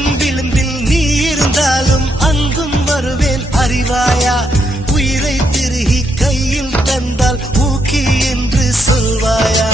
மலையின் விளிம்பில் நீ இருந்தாலும் அங்கும் வருவேன் அறிவாயா உயிரை திருகி கையில் தந்தால் ஊக்கி என்று சொல்வாயா